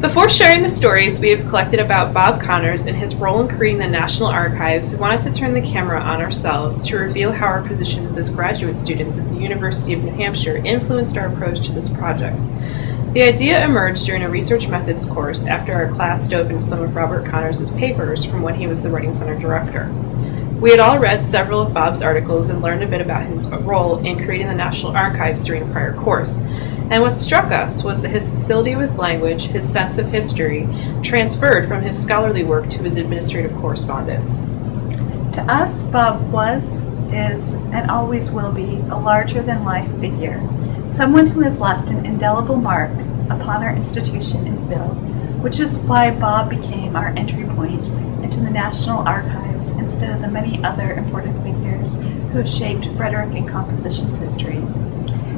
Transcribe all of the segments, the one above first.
Before sharing the stories we have collected about Bob Connors and his role in creating the National Archives, we wanted to turn the camera on ourselves to reveal how our positions as graduate students at the University of New Hampshire influenced our approach to this project. The idea emerged during a research methods course after our class dove into some of Robert Connors' papers from when he was the Writing Center director. We had all read several of Bob's articles and learned a bit about his role in creating the National Archives during a prior course. And what struck us was that his facility with language, his sense of history, transferred from his scholarly work to his administrative correspondence. To us, Bob was, is, and always will be a larger-than-life figure, someone who has left an indelible mark upon our institution and field, which is why Bob became our entry point into the National Archives instead of the many other important figures who have shaped rhetoric and composition's history.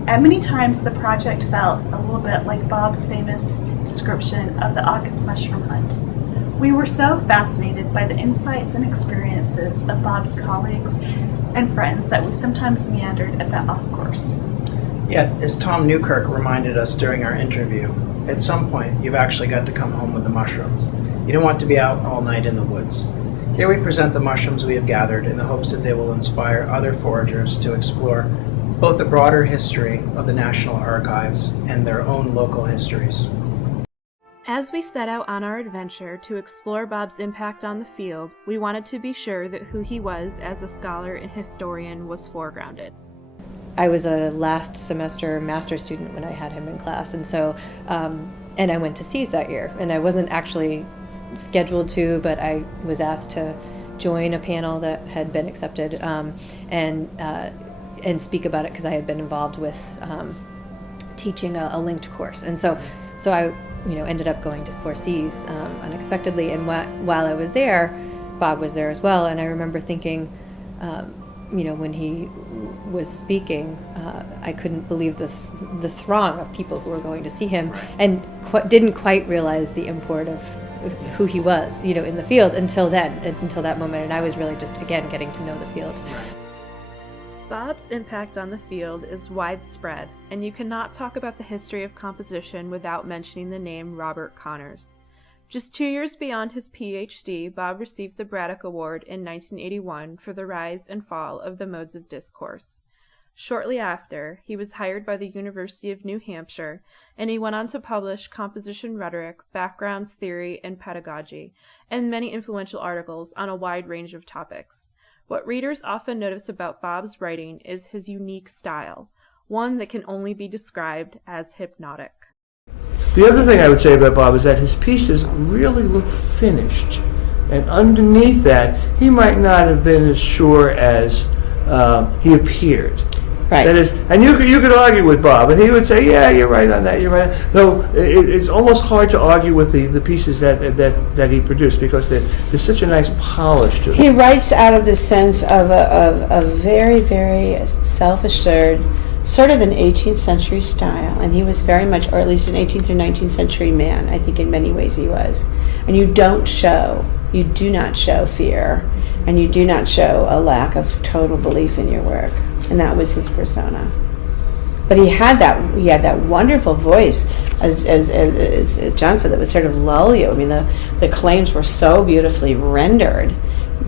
At many times, the project felt a little bit like Bob's famous description of the August mushroom hunt. We were so fascinated by the insights and experiences of Bob's colleagues and friends that we sometimes meandered at that off-course. Yet, as Tom Newkirk reminded us during our interview, at some point you've actually got to come home with the mushrooms. You don't want to be out all night in the woods. Here we present the mushrooms we have gathered in the hopes that they will inspire other foragers to explore both the broader history of the National Archives and their own local histories. As we set out on our adventure to explore Bob's impact on the field, we wanted to be sure that who he was as a scholar and historian was foregrounded. I was a last semester master's student when I had him in class, and so and I went to C's that year, and I wasn't actually scheduled to, but I was asked to join a panel that had been accepted and speak about it because I had been involved with teaching a linked course, and so I ended up going to 4C's unexpectedly, and while I was there, Bob was there as well, and I remember thinking, when he was speaking, I couldn't believe the throng of people who were going to see him, and didn't quite realize the import of who he was, in the field until that moment, and I was really just, again, getting to know the field. Bob's impact on the field is widespread, and you cannot talk about the history of composition without mentioning the name Robert Connors. Just 2 years beyond his Ph.D., Bob received the Braddock Award in 1981 for the rise and fall of the modes of discourse. Shortly after, he was hired by the University of New Hampshire, and he went on to publish Composition Rhetoric, Backgrounds, Theory, and Pedagogy, and many influential articles on a wide range of topics. What readers often notice about Bob's writing is his unique style, one that can only be described as hypnotic. The other thing I would say about Bob is that his pieces really look finished, and underneath that, he might not have been as sure as he appeared. Right. That is, and you could argue with Bob, and he would say, "Yeah, you're right on that. You're right." Though it's almost hard to argue with the pieces that he produced because there's such a nice polish to them. He writes out of the sense of a very, very self-assured, sort of an 18th century style, and he was very much, or at least an 18th or 19th century man. I think in many ways he was. And you do not show fear, and you do not show a lack of total belief in your work. And that was his persona. But he had that wonderful voice, as John said, that would sort of lull you. I mean, the claims were so beautifully rendered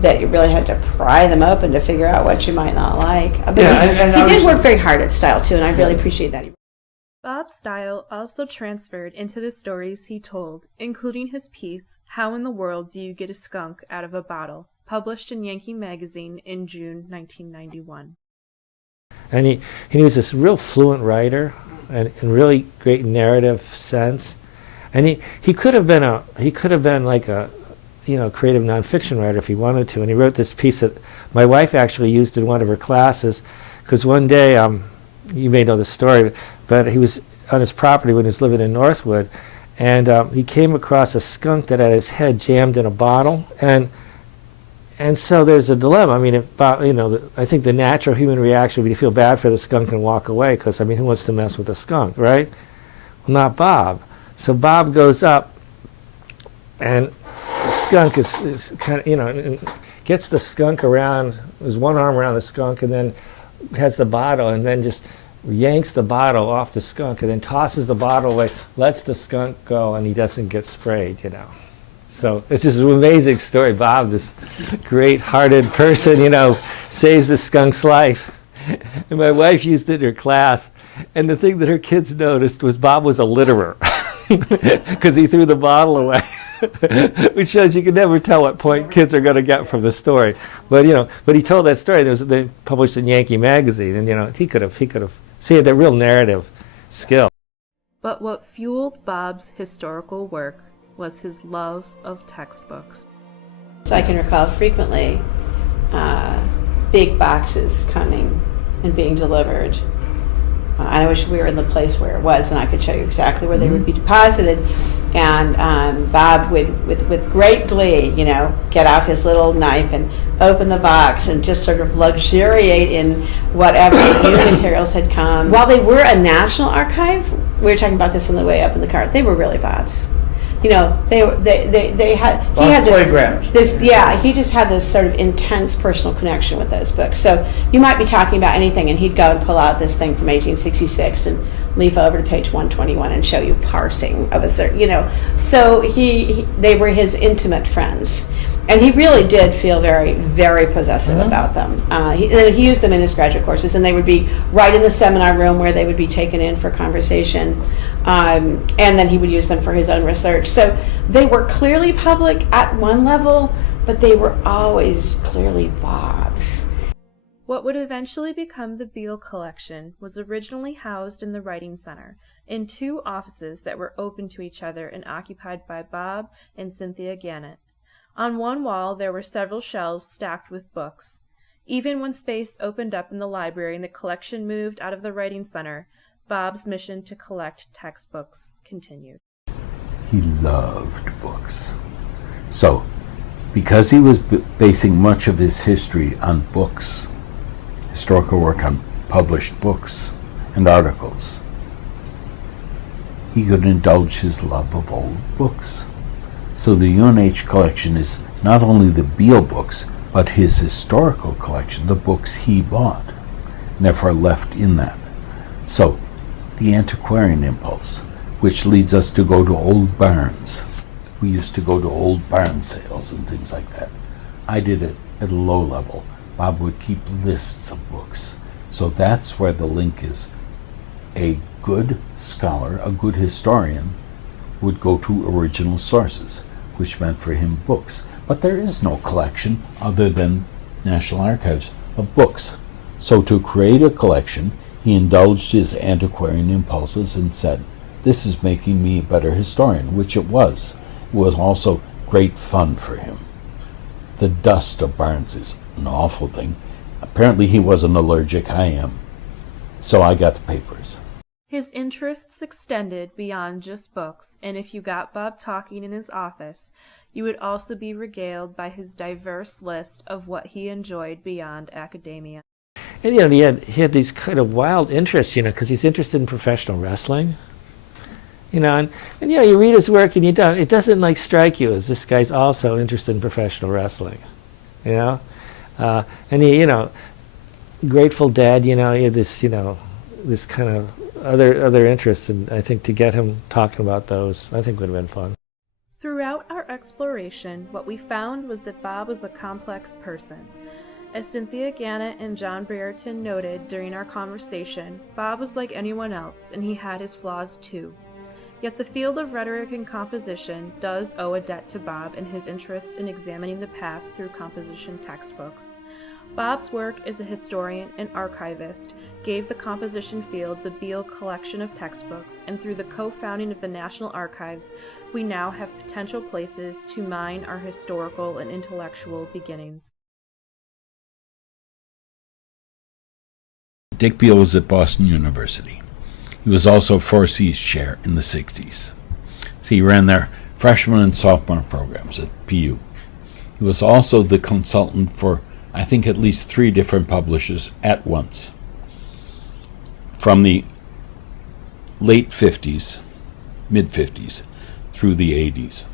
that you really had to pry them open to figure out what you might not like. But he did work very hard at style too, and I really appreciate that. Bob's style also transferred into the stories he told, including his piece, How in the World Do You Get a Skunk Out of a Bottle?, published in Yankee Magazine in June 1991. And he was this real fluent writer and really great narrative sense. And he could have been like a creative nonfiction writer if he wanted to. And he wrote this piece that my wife actually used in one of her classes, because one day, you may know the story, but he was on his property when he was living in Northwood, and he came across a skunk that had his head jammed in a bottle, and so there's a dilemma. I mean, I think the natural human reaction would be to feel bad for the skunk and walk away, because who wants to mess with a skunk, right? Well, not Bob. So Bob goes up, and the skunk is kind of, gets the skunk around, his one arm around the skunk, and then has the bottle, and then just yanks the bottle off the skunk and then tosses the bottle away, lets the skunk go, and he doesn't get sprayed, you know. So it's just an amazing story. Bob, this great-hearted person, you know, saves the skunk's life. And my wife used it in her class, and the thing that her kids noticed was Bob was a litterer because he threw the bottle away. Which shows you can never tell what point kids are going to get from the story. But you know, but he told that story. They published in Yankee magazine, and you know, he could have. See, the real narrative skill. But what fueled Bob's historical work was his love of textbooks. So I can recall frequently big boxes coming and being delivered. I wish we were in the place where it was, and I could show you exactly where they would be deposited. And Bob would, with great glee, you know, get out his little knife and open the box and just sort of luxuriate in whatever new materials had come. While they were a national archive, we were talking about this on the way up in the car, they were really Bob's. You know, they had he had this he just had this sort of intense personal connection with those books. So you might be talking about anything, and he'd go and pull out this thing from 1866 and leaf over to page 121 and show you parsing of a certain, you know. So they were his intimate friends, and he really did feel very, very possessive about them. He used them in his graduate courses, and they would be right in the seminar room where they would be taken in for conversation, and then he would use them for his own research. So they were clearly public at one level, but they were always clearly Bob's. What would eventually become the Beal Collection was originally housed in the Writing Center, in 2 offices that were open to each other and occupied by Bob and Cynthia Gannett. On one wall there were several shelves stacked with books. Even when space opened up in the library and the collection moved out of the Writing Center, Bob's mission to collect textbooks continued. He loved books. So, because he was basing much of his history on books, historical work on published books and articles, he could indulge his love of old books. So the UNH collection is not only the Beal books, but his historical collection, the books he bought, and therefore left in that. So, the antiquarian impulse, which leads us to go to old barns. We used to go to old barn sales and things like that. I did it at a low level. Bob would keep lists of books. So that's where the link is. A good scholar, a good historian, would go to original sources, which meant for him books. But there is no collection other than National Archives of books. So to create a collection, he indulged his antiquarian impulses and said, this is making me a better historian, which it was. It was also great fun for him. The dust of barns is an awful thing. Apparently he wasn't allergic, I am. So I got the papers. His interests extended beyond just books, and if you got Bob talking in his office, you would also be regaled by his diverse list of what he enjoyed beyond academia. And you know, he had these kind of wild interests, you know, because he's interested in professional wrestling. You know, and you know, you read his work and it doesn't like strike you as this guy's also interested in professional wrestling, you know, and he, you know, Grateful Dead, you know, he had this, you know, this kind of other interests, and I think to get him talking about those, I think would have been fun. Throughout our exploration, what we found was that Bob was a complex person. As Cynthia Gannett and John Brereton noted during our conversation, Bob was like anyone else, and he had his flaws too. Yet the field of rhetoric and composition does owe a debt to Bob and his interest in examining the past through composition textbooks. Bob's work as a historian and archivist gave the composition field the Beal Collection of textbooks, and through the co-founding of the National Archives, we now have potential places to mine our historical and intellectual beginnings. Dick Beal was at Boston University. He was also 4C's chair in the 60s. So he ran their freshman and sophomore programs at PU. He was also the consultant for, I think, at least 3 different publishers at once. From the late 50s, mid-50s, through the 80s.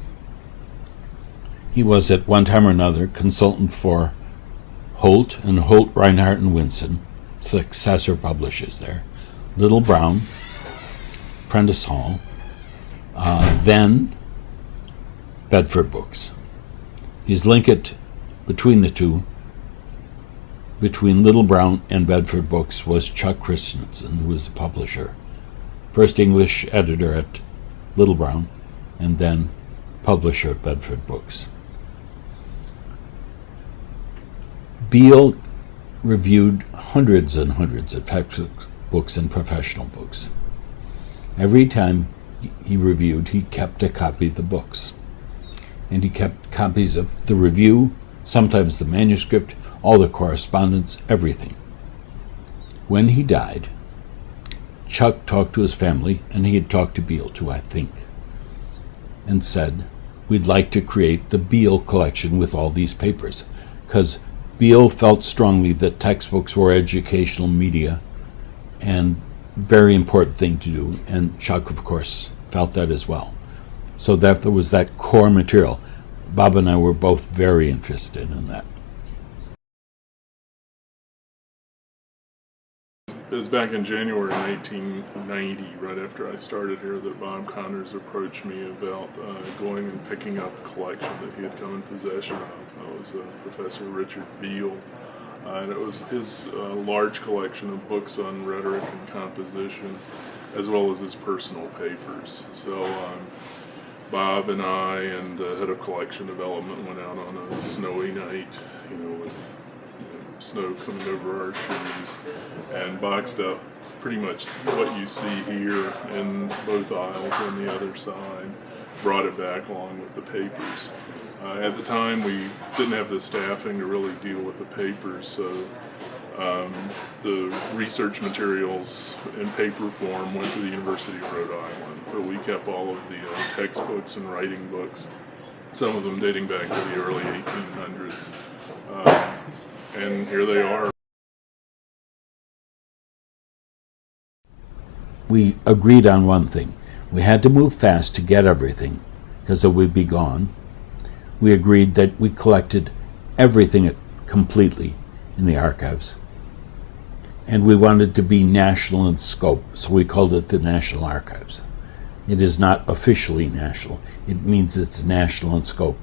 He was at one time or another consultant for Holt and Holt, Reinhardt and Winston, successor publishers there. Little Brown, Prentice Hall, then Bedford Books. He's linked it between the two. Between Little Brown and Bedford Books was Chuck Christensen, who was the publisher. First English editor at Little Brown, and then publisher at Bedford Books. Beal reviewed hundreds and hundreds of textbooks and professional books. Every time he reviewed, he kept a copy of the books. And he kept copies of the review, sometimes the manuscript, all the correspondence, everything. When he died, Chuck talked to his family, and he had talked to Beal too, I think, and said, we'd like to create the Beal Collection with all these papers, because Beal felt strongly that textbooks were educational media and very important thing to do, and Chuck, of course, felt that as well. So that there was that core material. Bob and I were both very interested in that. It was back in January 1990, right after I started here, that Bob Connors approached me about going and picking up a collection that he had come in possession of. It was Professor Richard Beal, and it was his large collection of books on rhetoric and composition, as well as his personal papers. So Bob and I and the head of collection development went out on a snowy night, with snow coming over our shoes, and boxed up pretty much what you see here in both aisles on the other side, brought it back along with the papers. At the time, we didn't have the staffing to really deal with the papers, so the research materials in paper form went to the University of Rhode Island, but we kept all of the textbooks and writing books, some of them dating back to the early 1800s. And here they are. We agreed on one thing. We had to move fast to get everything, because it would be gone. We agreed that we collected everything completely in the archives. And we wanted to be national in scope, so we called it the National Archives. It is not officially national. It means it's national in scope.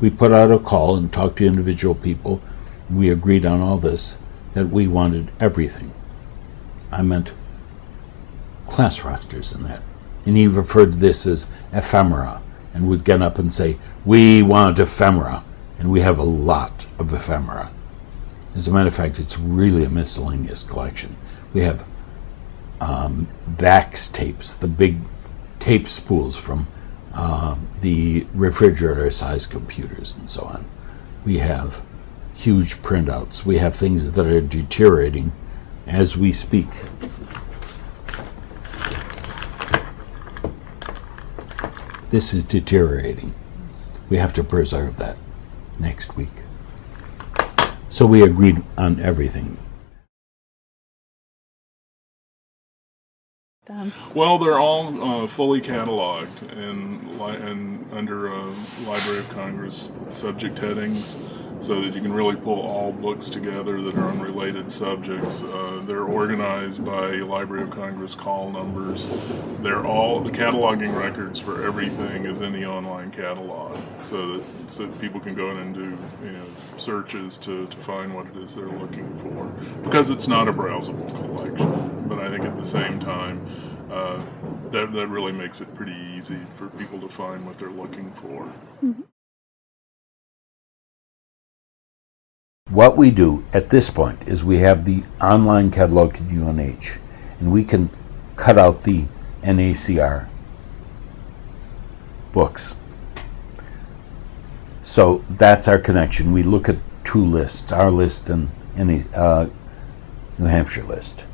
We put out a call and talked to individual people. We agreed on all this, that we wanted everything. I meant class rosters and that. And he referred to this as ephemera, and would get up and say, we want ephemera, and we have a lot of ephemera. As a matter of fact, it's really a miscellaneous collection. We have VAX tapes, the big tape spools from the refrigerator-sized computers and so on. We have huge printouts. We have things that are deteriorating as we speak. This is deteriorating. We have to preserve that next week. So we agreed on everything. Well, they're all fully cataloged and under Library of Congress subject headings, so that you can really pull all books together that are on related subjects. They're organized by Library of Congress call numbers. The cataloging records for everything is in the online catalog, so that people can go in and do searches to find what it is they're looking for. Because it's not a browsable collection, but I think at the same time, that really makes it pretty easy for people to find what they're looking for. Mm-hmm. What we do at this point is we have the online catalog at UNH, and we can cut out the NACR books. So that's our connection. We look at two lists, our list and New Hampshire list.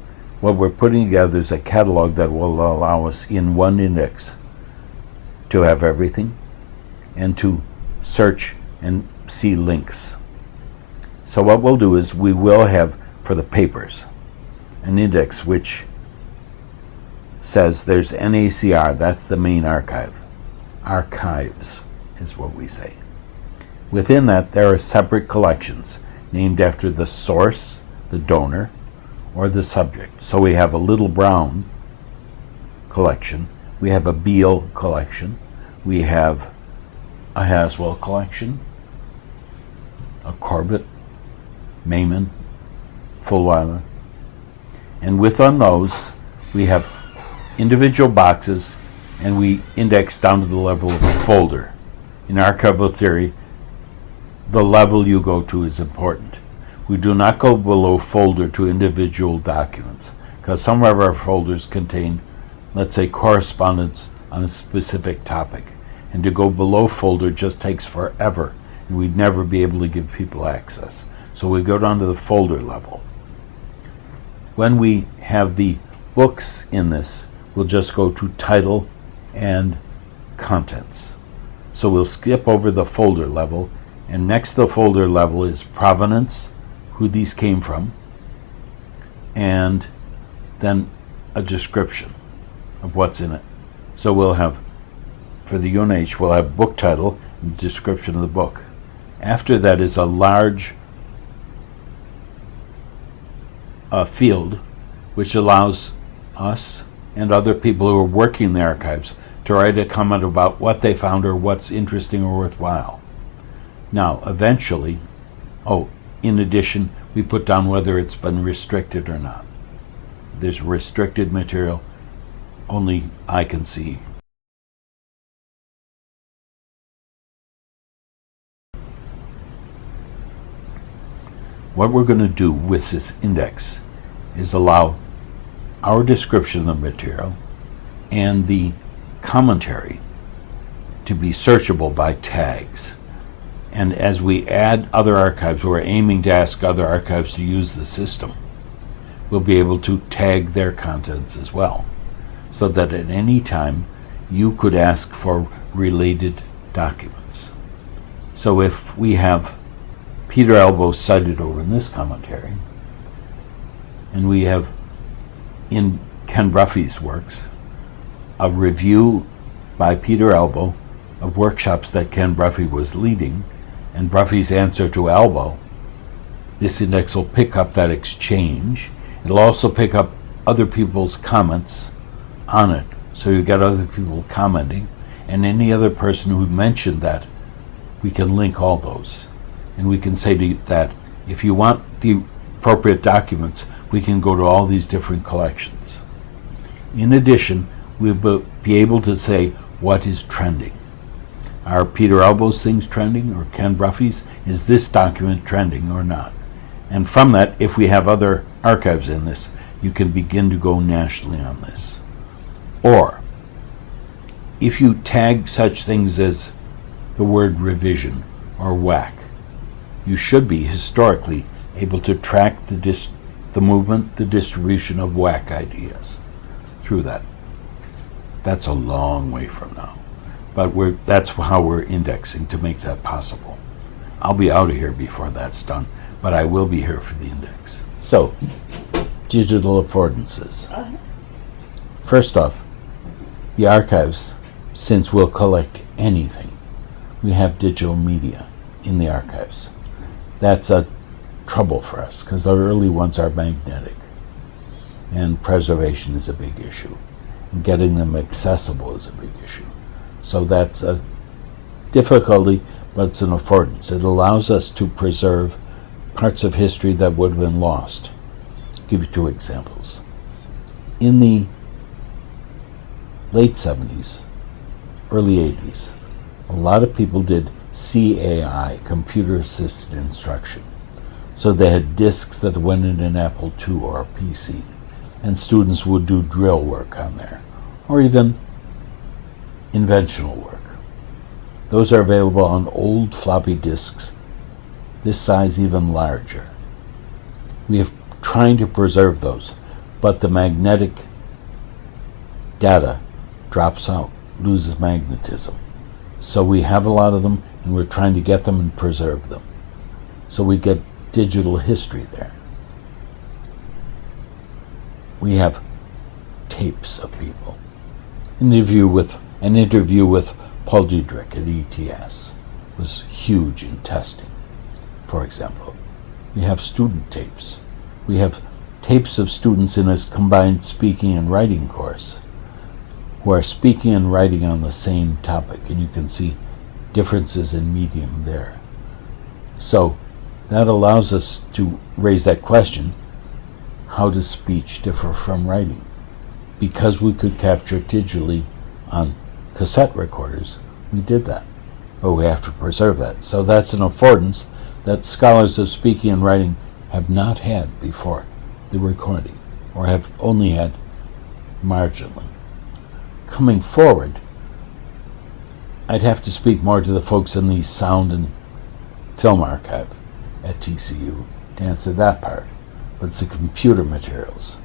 What we're putting together is a catalog that will allow us in one index to have everything and to search and see links. So what we'll do is we will have, for the papers, an index which says there's NACR, that's the main archive. Archives is what we say. Within that, there are separate collections named after the source, the donor, or the subject. So we have a Little Brown collection, we have a Beal collection, we have a Haswell collection, a Corbett, Mayman, Fulwiler, and within those we have individual boxes, and we index down to the level of a folder. In archival theory, the level you go to is important. We do not go below folder to individual documents, because some of our folders contain, let's say, correspondence on a specific topic. And to go below folder just takes forever, and we'd never be able to give people access. So we go down to the folder level. When we have the books in this, we'll just go to title and contents. So we'll skip over the folder level, and next to the folder level is provenance, who these came from, and then a description of what's in it. So we'll have, for the UNH, we'll have book title and description of the book. After that is a large field which allows us and other people who are working in the archives to write a comment about what they found or what's interesting or worthwhile. Now, eventually, in addition, we put down whether it's been restricted or not. There's restricted material only I can see. What we're going to do with this index is allow our description of the material and the commentary to be searchable by tags. And as we add other archives, we're aiming to ask other archives to use the system. We'll be able to tag their contents as well, so that at any time you could ask for related documents. So if we have Peter Elbow cited over in this commentary, and we have in Ken Bruffy's works a review by Peter Elbow of workshops that Ken Bruffy was leading, and Bruffy's answer to Elbow, this index will pick up that exchange. It'll also pick up other people's comments on it, so you get other people commenting, and any other person who mentioned that, we can link all those. And we can say to that, if you want the appropriate documents, we can go to all these different collections. In addition, we'll be able to say what is trending. Are Peter Elbow's things trending, or Ken Bruffy's? Is this document trending or not? And from that, if we have other archives in this, you can begin to go nationally on this. Or, if you tag such things as the word revision or whack, you should be historically able to track the movement, the distribution of whack ideas through that. That's a long way from now, but that's how we're indexing to make that possible. I'll be out of here before that's done, but I will be here for the index. So, digital affordances. First off, the archives, since we'll collect anything, we have digital media in the archives. That's a trouble for us, because the early ones are magnetic, and preservation is a big issue, and getting them accessible is a big issue. So that's a difficulty, but it's an affordance. It allows us to preserve parts of history that would have been lost. I'll give you two examples. In the late 70s, early 80s, a lot of people did CAI, computer-assisted instruction. So they had disks that went in an Apple II or a PC, and students would do drill work on there, or even inventional work. Those are available on old floppy disks, this size, even larger. We are trying to preserve those, but the magnetic data drops out, loses magnetism. So we have a lot of them, and we're trying to get them and preserve them. So we get digital history there. We have tapes of people. An interview with Paul Diedrich at ETS was huge in testing, for example. We have student tapes. We have tapes of students in a combined speaking and writing course who are speaking and writing on the same topic, and you can see differences in medium there. So that allows us to raise that question, how does speech differ from writing? Because we could capture it digitally on cassette recorders, we did that, but we have to preserve that. So that's an affordance that scholars of speaking and writing have not had before the recording, or have only had marginally. Coming forward, I'd have to speak more to the folks in the sound and film archive at TCU to answer that part, but it's the computer materials.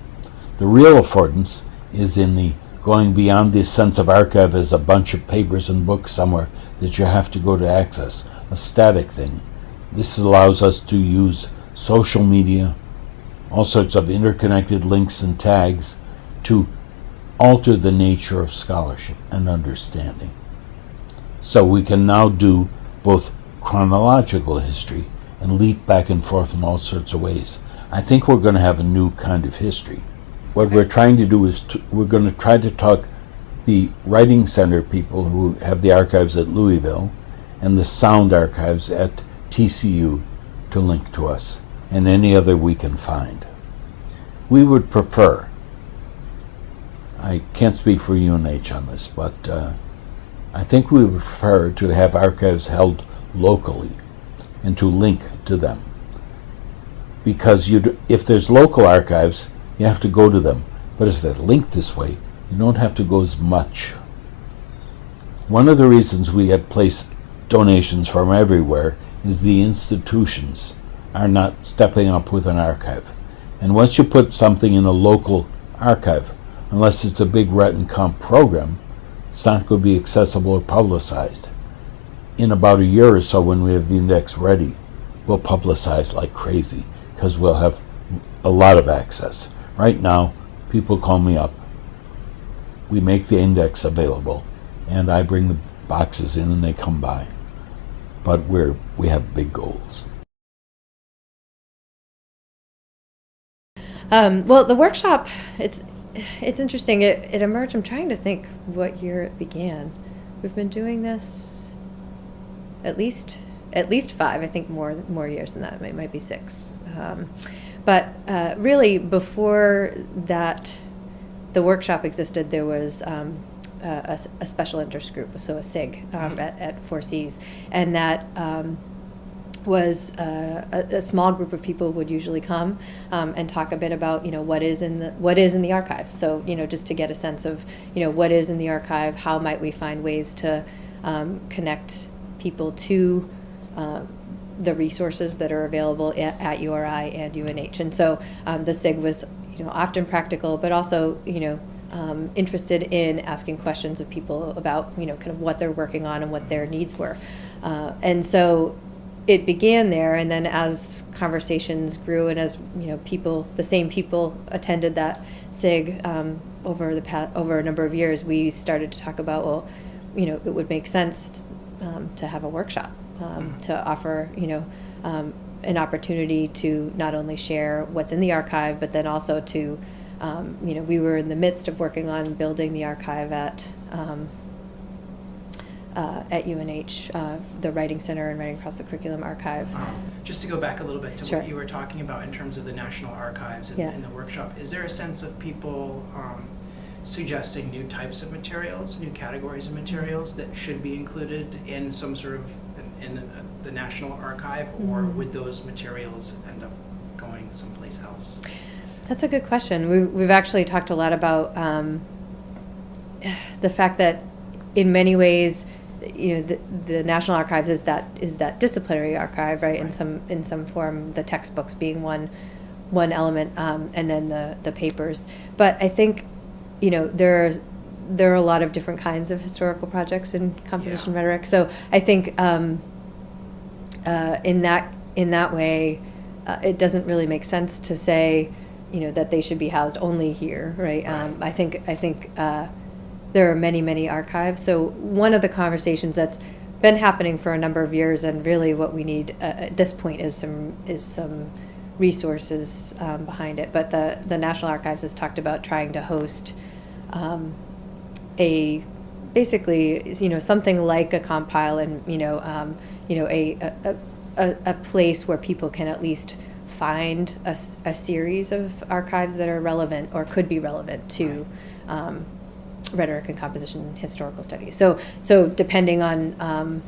The real affordance is in the going beyond the sense of archive as a bunch of papers and books somewhere that you have to go to access, a static thing. This allows us to use social media, all sorts of interconnected links and tags to alter the nature of scholarship and understanding. So we can now do both chronological history and leap back and forth in all sorts of ways. I think we're going to have a new kind of history. What we're trying to do is we're going to try to talk the Writing Center people who have the archives at Louisville and the sound archives at TCU to link to us and any other we can find. We would prefer, I can't speak for UNH on this, but I think we would prefer to have archives held locally and to link to them. Because if there's local archives, you have to go to them. But if they're linked this way, you don't have to go as much. One of the reasons we get donations from everywhere is the institutions are not stepping up with an archive. And once you put something in a local archive, unless it's a big Rhet and Comp program, it's not going to be accessible or publicized. In about a year or so, when we have the index ready, we'll publicize like crazy because we'll have a lot of access. Right now, people call me up. We make the index available, and I bring the boxes in and they come by. But we have big goals. Well, the workshop, it's interesting. It emerged. I'm trying to think what year it began. We've been doing this at least 5. I think more years than that. It might be 6. But really, before that, the workshop existed. There was a special interest group, so a SIG at 4Cs, and that was a small group of people would usually come and talk a bit about what is in the archive. So just to get a sense of what is in the archive, how might we find ways to connect people to the resources that are available at URI and UNH. And so the SIG was often practical, but also interested in asking questions of people about kind of what they're working on and what their needs were. And so it began there, and then as conversations grew and as the same people attended that SIG over a number of years, we started to talk about, it would make sense to have a workshop to offer an opportunity to not only share what's in the archive, but then also to we were in the midst of working on building the archive at UNH, the Writing Center and Writing Across the Curriculum archive. Just to go back a little bit to Sure. what you were talking about in terms of the National Archives and in the workshop, is there a sense of people suggesting new types of materials, new categories of materials that should be included in some sort of in the National Archive, or would those materials end up going someplace else? That's a good question. We've actually talked a lot about the fact that in many ways, the National Archives is that disciplinary archive, right? In some form, the textbooks being one element, and then the papers. But I think there are a lot of different kinds of historical projects in composition rhetoric. So I think in that way, it doesn't really make sense to say that they should be housed only here, right? I think there are many archives. So one of the conversations that's been happening for a number of years, and really what we need at this point is some resources behind it. But the National Archives has talked about trying to host basically, something like a compile, and a place where people can at least find a series of archives that are relevant or could be relevant to rhetoric and composition historical studies. So depending on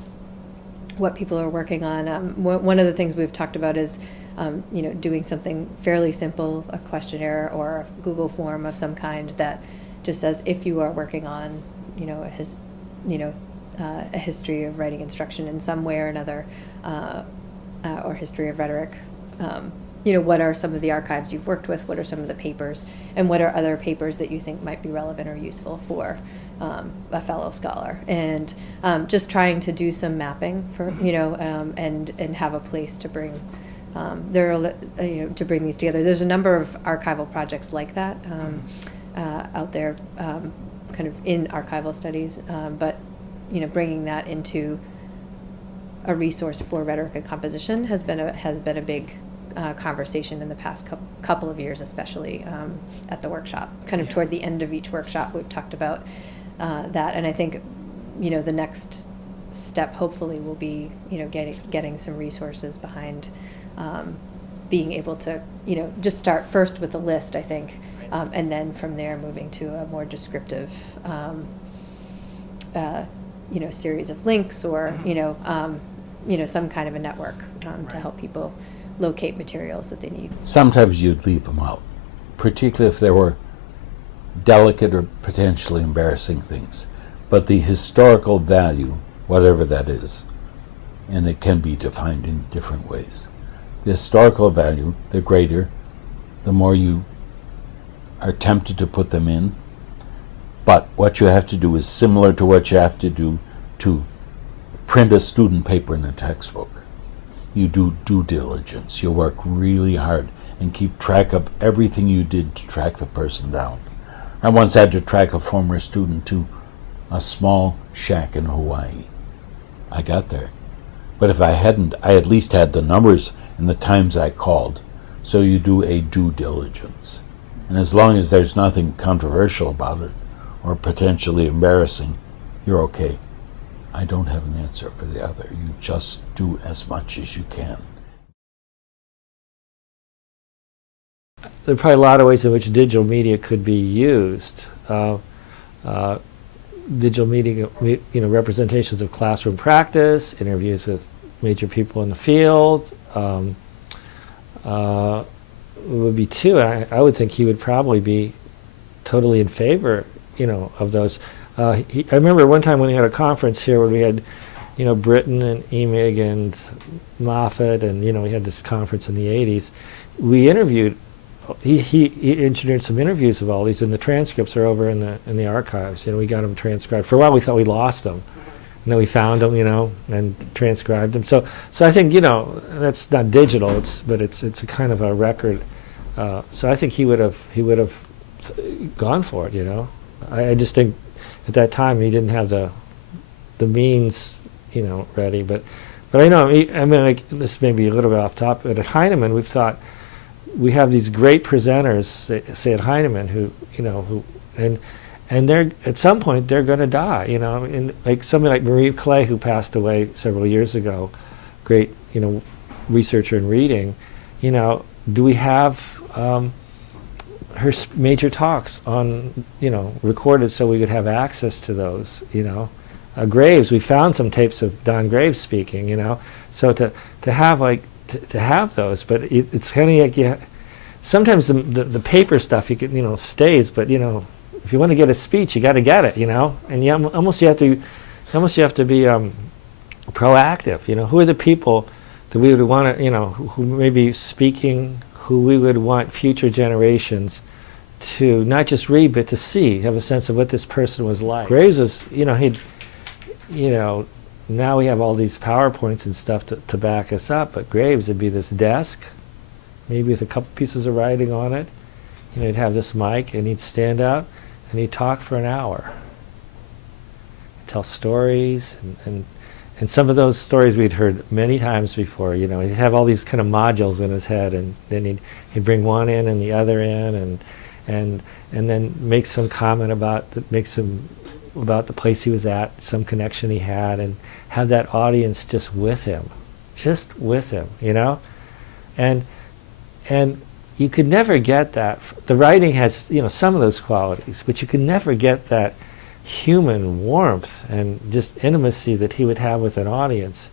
what people are working on, one of the things we've talked about is doing something fairly simple, a questionnaire or a Google form of some kind that just says, if you are working on a history of writing instruction in some way or another, or history of rhetoric, what are some of the archives you've worked with, what are some of the papers, and what are other papers that you think might be relevant or useful for a fellow scholar, and just trying to do some mapping for and have a place to bring to bring these together. There's a number of archival projects like that out there, kind of in archival studies, but bringing that into a resource for rhetoric and composition has been a big conversation in the past couple of years, especially at the workshop. Kind of toward the end of each workshop, we've talked about that, and I think the next step hopefully will be getting some resources behind being able to just start first with a list, I think, and then from there moving to a more descriptive series of links, or some kind of a network to help people locate materials that they need. Sometimes you'd leave them out, particularly if there were delicate or potentially embarrassing things. But the historical value, whatever that is, and it can be defined in different ways, the historical value, the greater, the more you are tempted to put them in. But what you have to do is similar to what you have to do to print a student paper in a textbook. You do due diligence. You work really hard and keep track of everything you did to track the person down. I once had to track a former student to a small shack in Hawaii. I got there. But if I hadn't, I at least had the numbers and the times I called. So you do a due diligence. And as long as there's nothing controversial about it or potentially embarrassing, you're okay. I don't have an answer for the other. You just do as much as you can. There are probably a lot of ways in which digital media could be used. Digital media, representations of classroom practice, interviews with major people in the field, would be two. I would think he would probably be totally in favor, of those. I remember one time when we had a conference here where we had, Britton and Emig and Moffat, and we had this conference in the 80s. We interviewed. He engineered some interviews of all these, and the transcripts are over in the archives. We got them transcribed. For a while, we thought we lost them, and then we found them, and transcribed them. So I think that's not digital. But it's a kind of a record. So I think he would have gone for it. I just think at that time he didn't have the means, ready. But I know. This may be a little bit off topic. But at Heinemann, we've thought. We have these great presenters, say at Heinemann, who they're at some point they're going to die, and like somebody like Marie Clay, who passed away several years ago, great, researcher in reading, do we have her major talks on, recorded so we could have access to those, Graves, we found some tapes of Don Graves speaking, so to have to have those, but it's kind of like sometimes the paper stuff you can stays, but if you want to get a speech, you got to get it, and you almost have to be proactive. Who are the people that we would want to who may be speaking, who we would want future generations to not just read but to see, have a sense of what this person was like. Graves was now we have all these PowerPoints and stuff to back us up, but Graves would be this desk, maybe with a couple pieces of writing on it. He'd have this mic, and he'd stand up, and he'd talk for an hour. He'd tell stories, and And some of those stories we'd heard many times before. You know, he'd have all these kind of modules in his head, and then he'd bring one in and the other in, and then make some comment about the place he was at, some connection he had, and have that audience just with him, you know, and you could never get that. The writing has, you know, some of those qualities, but you could never get that human warmth and just intimacy that he would have with an audience.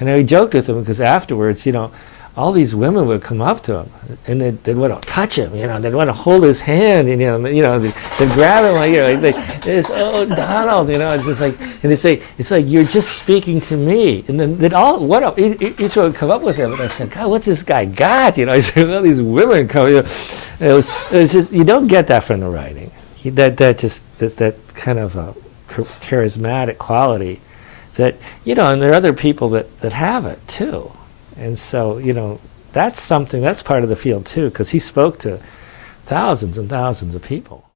And I joked with him because afterwards, you know, all these women would come up to him and they'd want to touch him, you know, they'd want to hold his hand, and they'd grab him, like, you know, like oh, Donald, you know, it's just like, and they say, it's like, you're just speaking to me. And then each one would come up with him, and I said, God, what's this guy got? You know, I said, all these women come, you know. It was just, you don't get that from the writing. That just is that kind of a charismatic quality that, you know, and there are other people that have it too. And so, you know, that's something, that's part of the field too, because he spoke to thousands and thousands of people.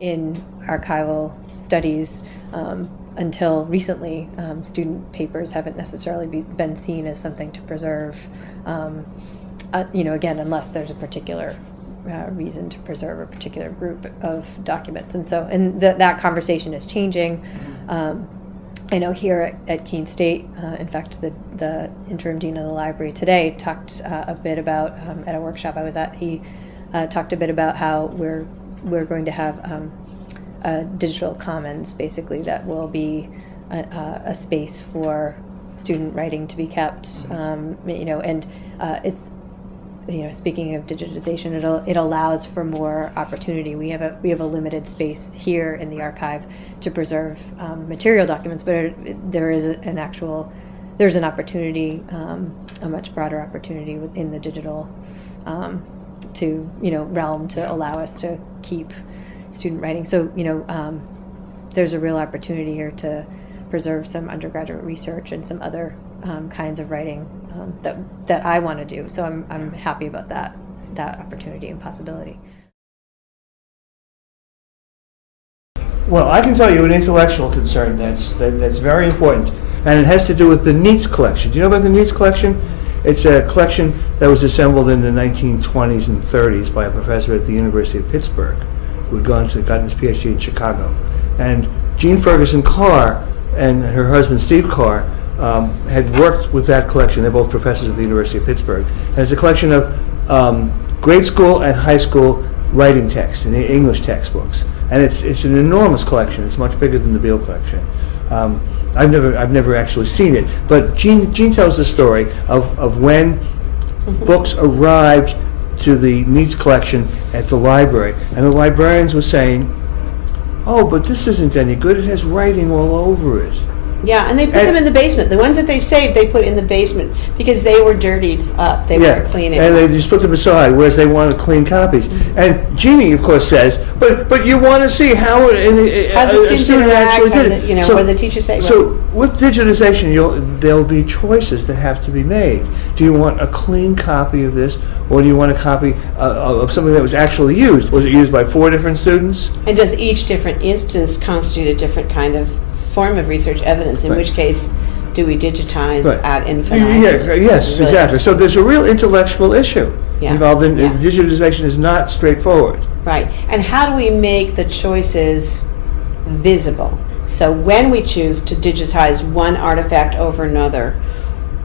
In archival studies, until recently, student papers haven't necessarily been seen as something to preserve, you know, again, unless there's a particular reason to preserve a particular group of documents. And so, that conversation is changing. I know here at Keene State, in fact, the interim dean of the library today talked a bit about, at a workshop I was at, he talked a bit about how we're going to have a digital commons, basically, that will be a space for student writing to be kept, you know, and it's, you know, speaking of digitization, it allows for more opportunity. We have a limited space here in the archive to preserve material documents, but there's an opportunity, a much broader opportunity within the digital to, you know, realm to allow us to keep student writing. So, you know, there's a real opportunity here to preserve some undergraduate research and some other kinds of writing that I want to do. So I'm happy about that opportunity and possibility. Well, I can tell you an intellectual concern that's very important, and it has to do with the Neitz collection. Do you know about the Neitz collection? It's a collection that was assembled in the 1920s and 30s by a professor at the University of Pittsburgh who had gotten his Ph.D. in Chicago. And Jean Ferguson Carr and her husband Steve Carr had worked with that collection. They're both professors at the University of Pittsburgh. And it's a collection of grade school and high school writing texts and English textbooks. And it's an enormous collection. It's much bigger than the Beal Collection. I've never actually seen it, but Jean tells the story of when books arrived to the Neitz collection at the library, and the librarians were saying, "Oh, but this isn't any good. It has writing all over it." Yeah, and they put them in the basement. The ones that they saved, they put in the basement because they were dirtied up. They weren't clean anymore. And they just put them aside, whereas they wanted clean copies. Mm-hmm. And Jeannie, of course, says, "But you want to see how the student actually did it." You know, so, where the teachers say. So with digitization, there'll be choices that have to be made. Do you want a clean copy of this, or do you want a copy of something that was actually used? Was it used by 4 different students? And does each different instance constitute a different kind of form of research evidence, in which case do we digitize ad infinitum? Yes, really exactly. So there's a real intellectual issue involved in digitization. Is not straightforward. Right. And how do we make the choices visible? So when we choose to digitize one artifact over another,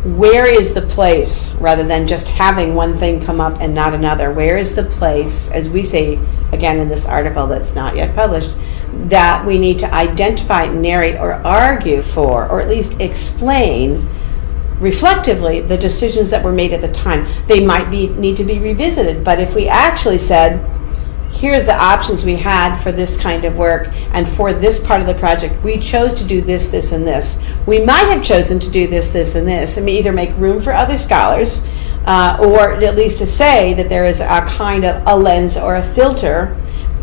where is the place, rather than just having one thing come up and not another, where is the place, as we say again in this article that's not yet published, that we need to identify, narrate, or argue for, or at least explain reflectively the decisions that were made at the time? They might need to be revisited, but if we actually said, here's the options we had for this kind of work, and for this part of the project we chose to do this, this, and this. We might have chosen to do this, this, and this, and either make room for other scholars, or at least to say that there is a kind of a lens or a filter.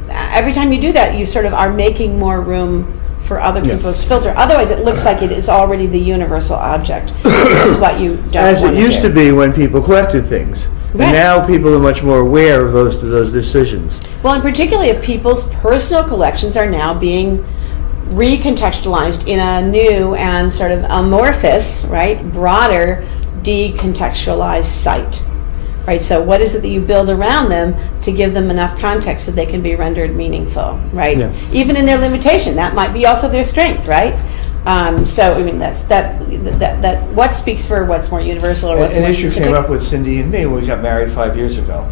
Every time you do that, you sort of are making more room for other people's filter. Otherwise, it looks like it is already the universal object, which is what you don't As want it used to be when people collected things. Right. And now people are much more aware of those decisions. Well, and particularly if people's personal collections are now being recontextualized in a new and sort of amorphous, right, broader, decontextualized site. Right, so what is it that you build around them to give them enough context so they can be rendered meaningful, right? Yeah. Even in their limitation, that might be also their strength, right? So I mean, that's that what speaks for what's more universal or what's An more issue specific. came up with Cindy and me when we got married 5 years ago.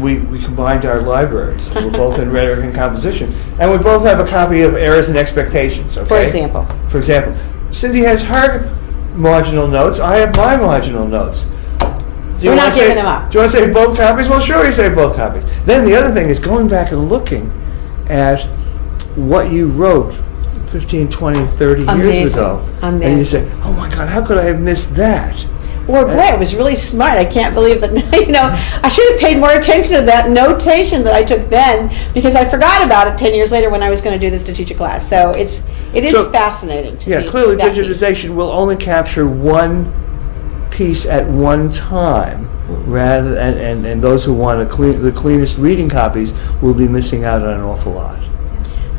We combined our libraries. We're both in rhetoric and composition, and we both have a copy of Errors and Expectations. Okay? For example. For example, Cindy has her marginal notes. I have my marginal notes. Do you We're wanna not giving say- them up. Do you want to save both copies? Well, sure, we save both copies. Then the other thing is going back and looking at what you wrote 15, 20, 30 years Amazing. ago. And you Amazing. say, oh my God, how could I have missed that? Or boy, I was really smart. I can't believe that. I should have paid more attention to that notation that I took then, because I forgot about it 10 years later when I was going to do this to teach a class. So it is So, fascinating to Yeah, see clearly that piece. digitization will only capture one piece at one time, rather and those who want the cleanest reading copies will be missing out on an awful lot.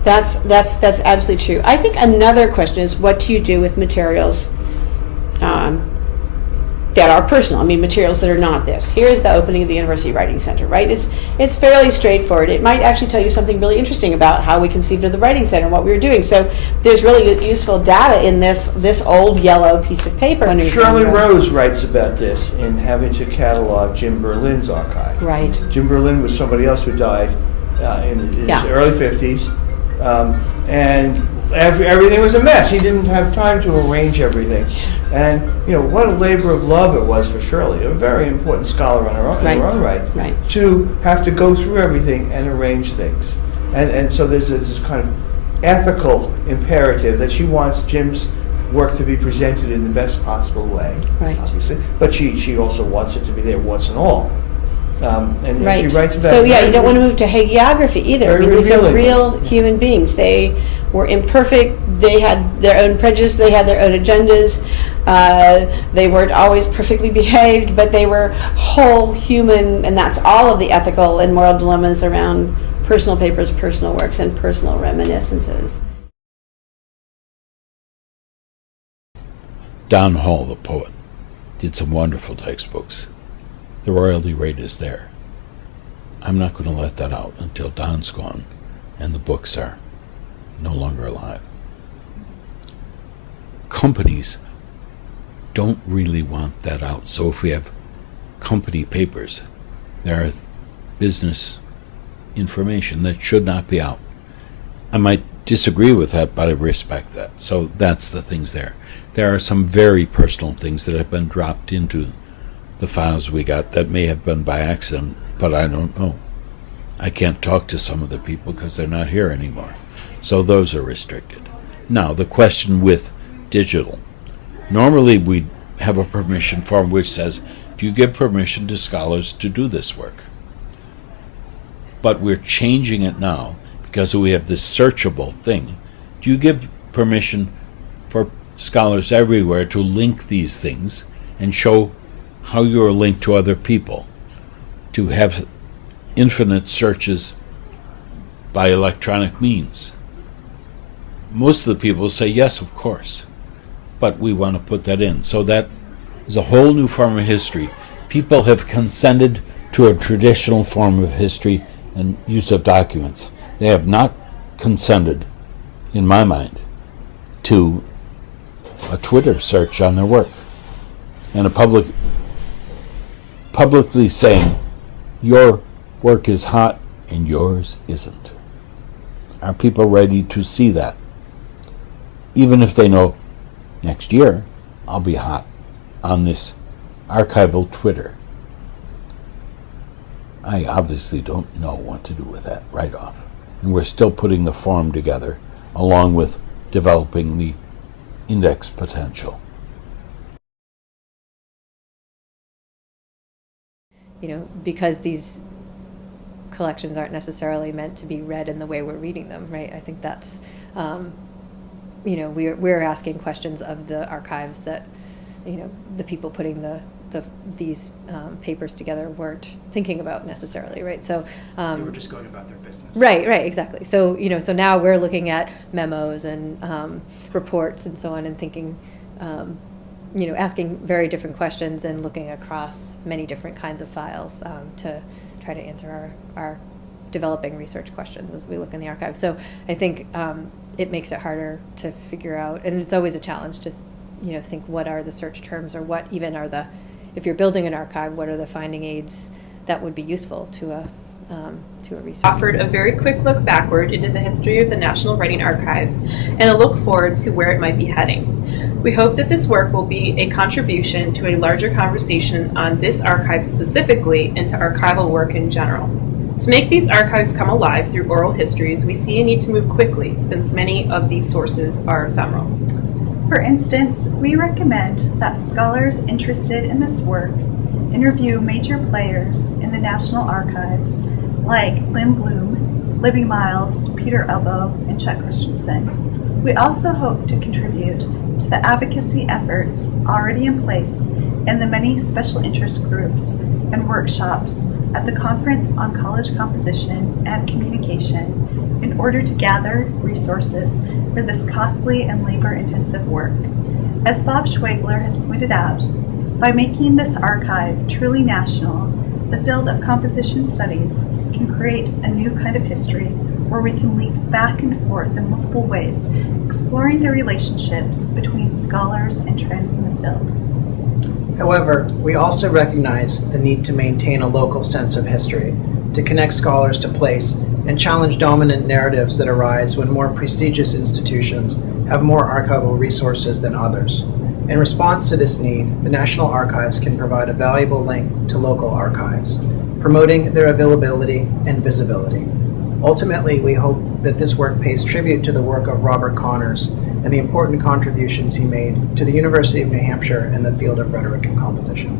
That's absolutely true. I think another question is, what do you do with materials that are personal? I mean, materials that are not this. Here's the opening of the University Writing Center, right? It's fairly straightforward. It might actually tell you something really interesting about how we conceived of the Writing Center and what we were doing. So there's really useful data in this old yellow piece of paper. Shirley Rose writes about this in having to catalog Jim Berlin's archive. Right. Jim Berlin was somebody else who died in his early 50s, and everything was a mess. He didn't have time to arrange everything. And, what a labor of love it was for Shirley, a very important scholar in her own right, to have to go through everything and arrange things. And so there's this kind of ethical imperative that she wants Jim's work to be presented in the best possible way, obviously. But she also wants it to be there once and all. And she writes about So you don't want to move to hagiography either. I mean, these are real human beings. They were imperfect. They had their own prejudice. They had their own agendas. They weren't always perfectly behaved, but they were whole human, and that's all of the ethical and moral dilemmas around personal papers, personal works, and personal reminiscences. Don Hall, the poet, did some wonderful textbooks. The royalty rate is there. I'm not going to let that out until Don's gone and the books are no longer alive. Companies don't really want that out. So if we have company papers, there are business information that should not be out. I might disagree with that, but I respect that. So that's the things there. There are some very personal things that have been dropped into the files we got that may have been by accident, but I don't know. I can't talk to some of the people because they're not here anymore. So those are restricted. Now, the question with digital. Normally we have a permission form which says, do you give permission to scholars to do this work? But we're changing it now because we have this searchable thing. Do you give permission for scholars everywhere to link these things and show how you're linked to other people, to have infinite searches by electronic means? Most of the people say, yes, of course, but we want to put that in. So that is a whole new form of history. People have consented to a traditional form of history and use of documents. They have not consented, in my mind, to a Twitter search on their work and a publicly saying your work is hot and yours isn't. Are people ready to see that? Even if they know next year I'll be hot on this archival Twitter. I obviously don't know what to do with that right off. And we're still putting the form together along with developing the index potential. Because these collections aren't necessarily meant to be read in the way we're reading them, right? I think that's, we're asking questions of the archives that, the people putting the these papers together weren't thinking about necessarily, right? So They were just going about their business. right, exactly. So so now we're looking at memos and reports and so on, and thinking, asking very different questions and looking across many different kinds of files to try to answer our developing research questions as we look in the archive. So I think it makes it harder to figure out, and it's always a challenge to think what are the search terms, or what even are the, if you're building an archive, what are the finding aids that would be useful to a researcher. Offered a very quick look backward into the history of the National Writing Archives and a look forward to where it might be heading. We hope that this work will be a contribution to a larger conversation on this archive specifically, and to archival work in general. To make these archives come alive through oral histories, we see a need to move quickly, since many of these sources are ephemeral. For instance, we recommend that scholars interested in this work interview major players in the National Archives like Lynn Bloom, Libby Miles, Peter Elbow, and Chet Christensen. We also hope to contribute to the advocacy efforts already in place in the many special interest groups and workshops at the Conference on College Composition and Communication in order to gather resources for this costly and labor-intensive work. As Bob Schwegler has pointed out, by making this archive truly national, the field of composition studies can create a new kind of history where we can leap back and forth in multiple ways, exploring the relationships between scholars and trends in the field. However, we also recognize the need to maintain a local sense of history, to connect scholars to place, and challenge dominant narratives that arise when more prestigious institutions have more archival resources than others. In response to this need, the National Archives can provide a valuable link to local archives, promoting their availability and visibility. Ultimately, we hope that this work pays tribute to the work of Robert Connors and the important contributions he made to the University of New Hampshire in the field of rhetoric and composition.